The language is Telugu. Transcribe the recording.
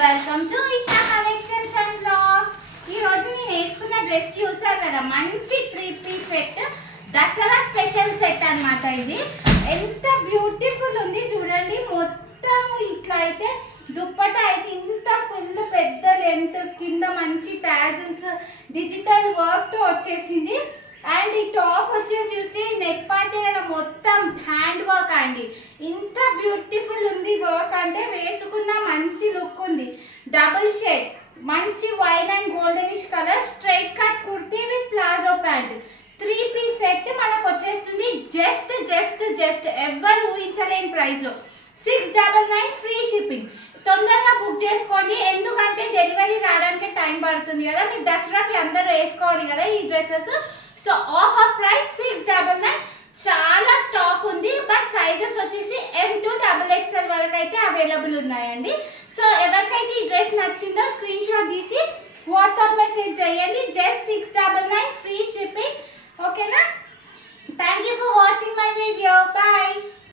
Welcome to Isha collections and blogs. ఈ రోజు నేను వేసుకున్న డ్రెస్ చూసారు కదా, మంచి 3-piece set, Dasara special set అన్నమాట. ఇది ఎంత బ్యూటిఫుల్ ఉంది చూడండి. మొత్తం ఇట్లా అయితే దుప్పట అయితే ఇంత ఫుల్ పెద్ద లెంత్, కింద మంచి టాజిల్స్, డిజిటల్ వర్క్ తో వచ్చేసింది. అండ్ ఈ టాప్ వచ్చేసి చూసి నెక్ పార్ట్ దగ్గర మొత్తం హ్యాండ్ వర్క్ అండి. ఇంత బ్యూటిఫుల్ ఉంది వర్క్, అంటే వేసుకున్న మంచి లుక్ ఉంది. డబుల్ షేడ్ మంచి wine and goldenish colour, straight cut kurti with palazzo pant, 3-piece set మనకు వచ్చేస్తుంది. జస్ట్ ఎవరు ఊహించలేని ప్రైస్ లో 699 ఫ్రీ షిప్పింగ్. తొందరగా బుక్ చేసుకోండి, ఎందుకంటే డెలివరీ రావడానికి టైం పడుతుంది కదా. మీరు దసరాకి అందరూ వేసుకోవాలి కదా ఈ డ్రెస్సెస్. So offer price 699. చాలా స్టాక్ ఉంది, బట్ సైజెస్ వచ్చేసి M2XXL వరకు అయితే అవైలబుల్ ఉన్నాయండి. సో ఎవరికైతే ఈ డ్రెస్ నచ్చిందో స్క్రీన్ షాట్ తీసి వాట్సాప్ మెసేజ్ చేయండి. Just 699 free shipping.